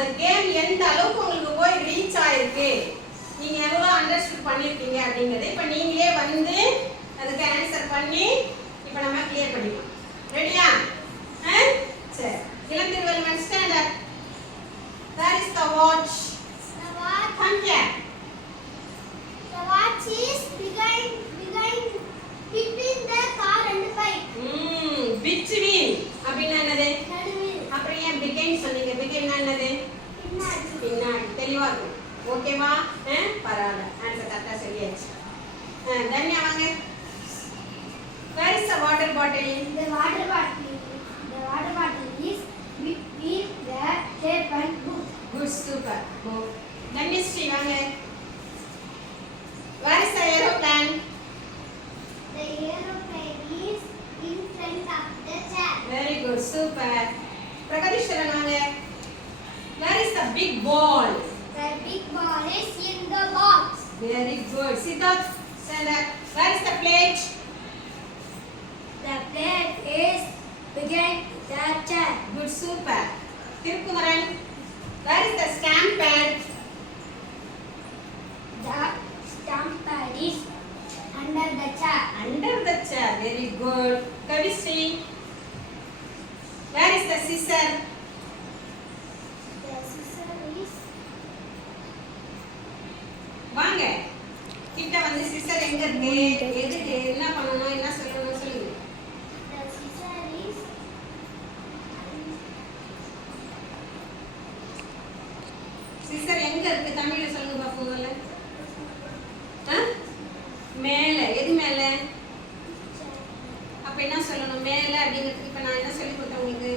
அந்த கேம் எந்த அளவுக்கு உங்களுக்கு போய் ரீச் ஆயிருக்கு, நீங்க எவ்வளவு அண்டர்ஸ்டாண்ட் பண்ணிருக்கீங்க அப்படிங்கறத இப்ப நீங்களே வந்து அதுக்கு ஆன்சர் பண்ணி இப்ப நம்ம கிளியர் பண்ணிக்கலாம். ரெடியா? சரி. இளந்திருவெல்வன் stand up. Where is the watch? The watch. Come here. The watch is behind between the car and the bike. Between அப்படினா என்னது? நடுவில். அப்புறம் ஏன் behind சொன்னீங்க? behind என்னது? பின்னாடி. பின்னாடி. தெளிவா இருக்கும். ஓகேவா? பரவாயில்லை. ஆன்சர் கரெக்டா சொல்லியாச்சு. தன்யா வாங்க. Where is the water bottle? The water bottle is between the tape and book. Good, super. Go. Dhanyastree வாங்க. Where is the aeroplane? The aeroplane is in front of the chair. Very good, super. Prakadishwaran வாங்க. Where is the big ball? The big ball is in the box. Very good. Siddharth, stand up. Where is the plate? The plate is behind the chair. Good, super. Tirukumaran, where is the stamp pad? The stamp pad is under the chair. Under the chair. Very good. Kavishri, where is the scissor? The scissor is வாங்க. கிட்ட வந்து scissor எங்க இருக்கு? எதுக்கு என்ன பண்ணனும்? என்ன சொல்லணும் சொல்லுங்க. the scissor is scissor எங்க இருக்கு? தமிழ்ல சொல்லுங்க பாப்போம் முதல்ல. மேல. எது மேல? அப்ப என்ன சொல்லணும்? மேல அப்படிங்கிறதுக்கு இப்ப நான் என்ன சொல்லி கொடுத்தேன் உங்களுக்கு?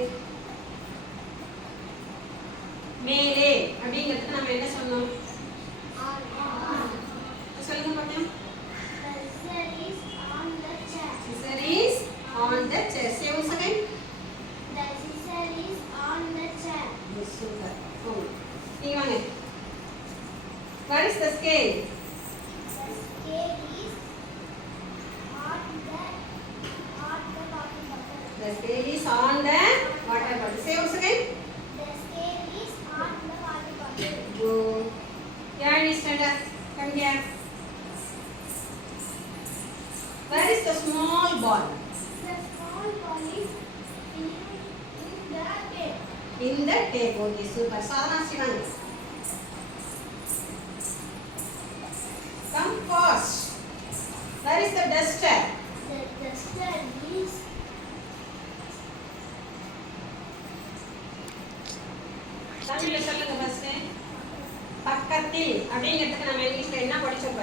மேலே அப்படிங்கிறதுக்கு நம்ம என்ன சொன்னோம்? சொல்லுங்க பாப்போம். the scissor is on the chair. Scissor is on the chair. Say once again. The scissor is on the chair. Yes, super. நீங்க வாங்க. Where is the scale? The scale is on the water bottle. The scale is on the water bottle. Say once again. The scale is on the water bottle. Go. Yarn, stand up. Come here. Where is the small ball? The small ball is in the tape. In the tape. Okay, super. Sadhana, Sivan. Come fast. Where is the duster? The duster is தமிழ்ல சொல்லுங்க first. பக்கத்தில் அப்படிங்கிறதுக்கு நம்ம இங்கிலீஷ்ல என்ன படிச்சோம்?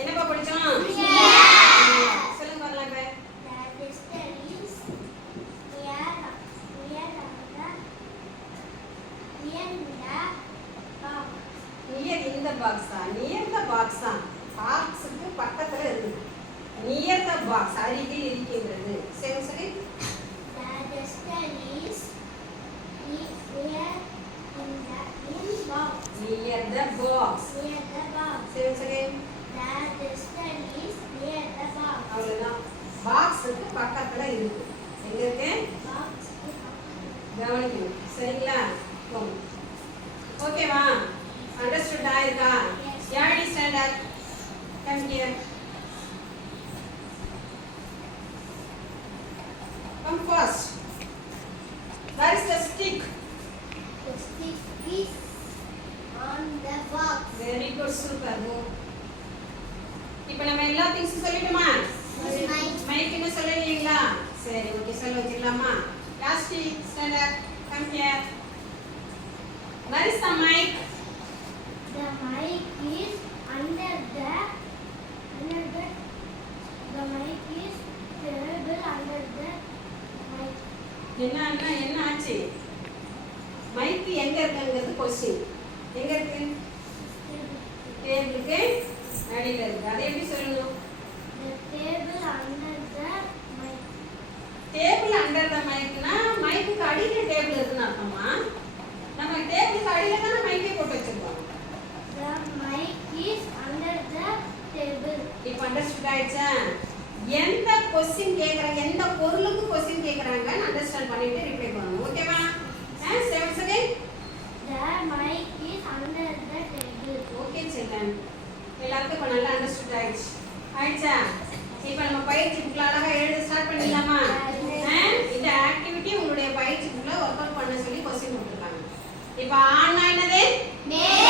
என்னப்பா படிச்சோம்? சொல்லுங்க பார்க்கலாம் இப்ப. the duster is near the box. Near the box. பாக்ஸுக்கு பக்கத்துல இருக்கு. Near the box அருகில் இருக்கிறது. சரி சரி. The duster is near in box. Near the box. Near the box. சரி சரி. The duster is near the box. அவ்வளவுதான். பாக்ஸுக்கு பக்கத்துல இருக்கு. எங்க இருக்கு? Box. கவனிக்கணும். சரிங்களா? போங்க. ஓகேவா? அண்டர்ஸ்டுட் ஆயிருக்கா? யாடி stand up. Come here. Come fast. Where is the stick? The stick is on the box. Very good, super. Go. இப்போ நம்ம எல்லா திங்ஸ் சொல்லிடுமா? மைக் என்ன சொல்லுவீங்களா? சரி, ஓகே சொல்ல வச்சிடலாமா? யாஸ்டி stand up. Come here. Where is the mic? The mic is under the mic is table under the mic. என்ன ஆச்சு? மைக் எங்க இருக்குங்கிறது क्वेश्चन. எங்க இருக்கு? டேபிளுக்கு அடியில இருக்கு. அதை எப்படி சொல்லணும்? The table under the mic. Table under the மைக்னா மைக்குக்கு அடியில டேபிள் இருக்குன்னு அர்த்தமா? நம்ம டேபிளுக்கு அடியில தான மைக்கே போட்டு வச்சிருக்கோம். The mic is under the table. இப்போ அண்டர்ஸ்டாண்ட் ஆயிடுச்சா? எந்த क्वेश्चन கேக்குறாங்க, எந்த பொருளுக்கு क्वेश्चन கேக்குறாங்கன்னு அண்டர்ஸ்டாண்ட் பண்ணிட்டு ரிப்ளை பண்ணணும். பயிற்சி புக்ல அழகா எழுத ஸ்டார்ட் பண்ணிடலாமா? இந்த ஆக்டிவிட்டி உங்களுடைய பயிற்சி புக்ல ஒர்க் அவுட் பண்ண சொல்லி क्वेश्चन கொடுத்திருக்காங்க. இப்போ ஆன்னா என்னது? மேல்